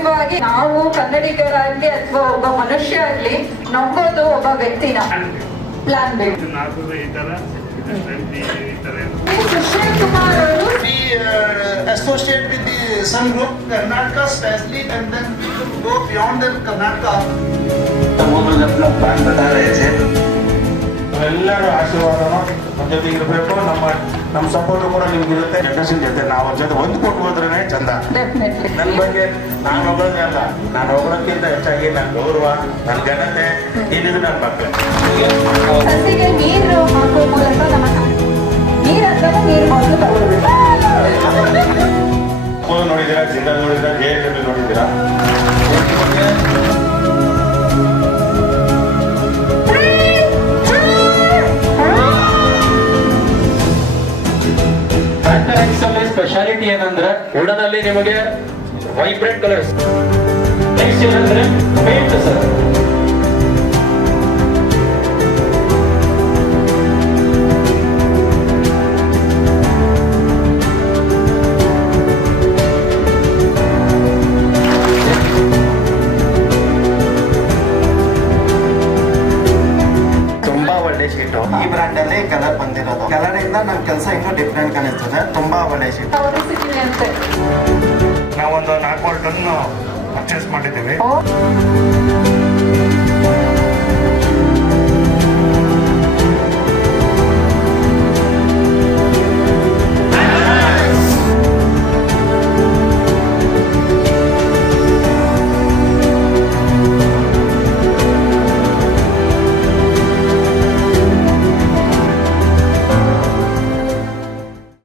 ಅಂತಿಮವಾಗಿ ನಾವು ಕನ್ನಡಿಗರಾಗ್ಲಿ ಅಥವಾ ಒಬ್ಬ ಮನುಷ್ಯ ಆಗ್ಲಿ ನಂಬೋದು ಒಬ್ಬ ವ್ಯಕ್ತಿನ ಪ್ಲಾನ್ ಬೇಕು. ಸುಶೀಲ್ ಕುಮಾರ್ ಅವರು associate with the Sun Group, Karnataka specially, and then we will go beyond the Karnataka. वो लोग अपना प्लान बता रहे थे. ಎಲ್ಲರೂ ಆಶೀರ್ವಾದನೂ ನಮ್ಮ ಜೊತೆ ಇರಬೇಕು. ನಮ್ಮ ಸಪೋರ್ಟ್ ಕೂಡ ನಿಮ್ಗೆ ಇರುತ್ತೆ. ಜನರೇಷನ್ ಜೊತೆ ನಾವು ಅವ್ರ ಜೊತೆ ಹೊಂದ್ಕೊಂಡು ಹೋದ್ರೇನೆ ಚಂದ. ನನ್ನ ಬಗ್ಗೆ ನಾನು ಹೊಗಳೋದೇ ಅಲ್ಲ, ನಾನು ಹೊಗಳೋಕ್ಕಿಂತ ಹೆಚ್ಚಾಗಿ ನನ್ನ ಗೌರವ, ನನ್ನ ಘನತೆ ಏನಿದೆ ನನ್ನ ಮಕ್ಕಳು. ಸಸಿಗೆ ನೀರು ಹಾಕೋ ಮೂಲಕ ನಮ್ಮ ನೀರಂದ್ರೆ ನೀರು ಮೊದಲು ತಗೊಳ್ಬೇಕು. ನೋಡಿದ್ದೀರಾ, ಜಿಂದಾಲ್ ನೋಡಿದ್ದೀರಾ, JSW ನೋಡಿದ್ದೀರಾ. ಸ್ಪೆಷಾಲಿಟಿ ಏನಂದ್ರೆ ವುಡನಲ್ಲಿ ನಿಮಗೆ ವೈಬ್ರೆಂಟ್ ಕಲರ್ಸ್. ನೆಕ್ಸ್ಟ್ ಏನಂದ್ರೆ ಪೇಂಟ್ ಸರ್. ತುಂಬಾ ಒಳ್ಳೆ ಶೀಟ್. ಈ ಬ್ರ್ಯಾಂಡ್ ಅಲ್ಲಿ ಕಲರ್ ಬಂದಿರೋದು. ಕಲರ್ ಇಂದ ನಮ್ಮ ಕೆಲಸ ಇನ್ನೂ ಡಿಫ್ರೆಂಟ್ ಕಾಣಿಸ್ತದೆ. ತುಂಬಾ ಒಳ್ಳೆ ಶೀಟ್. ನಾವೊಂದು 4 ಟನ್ ಪರ್ಚೇಸ್ ಮಾಡಿದ್ದೀವಿ.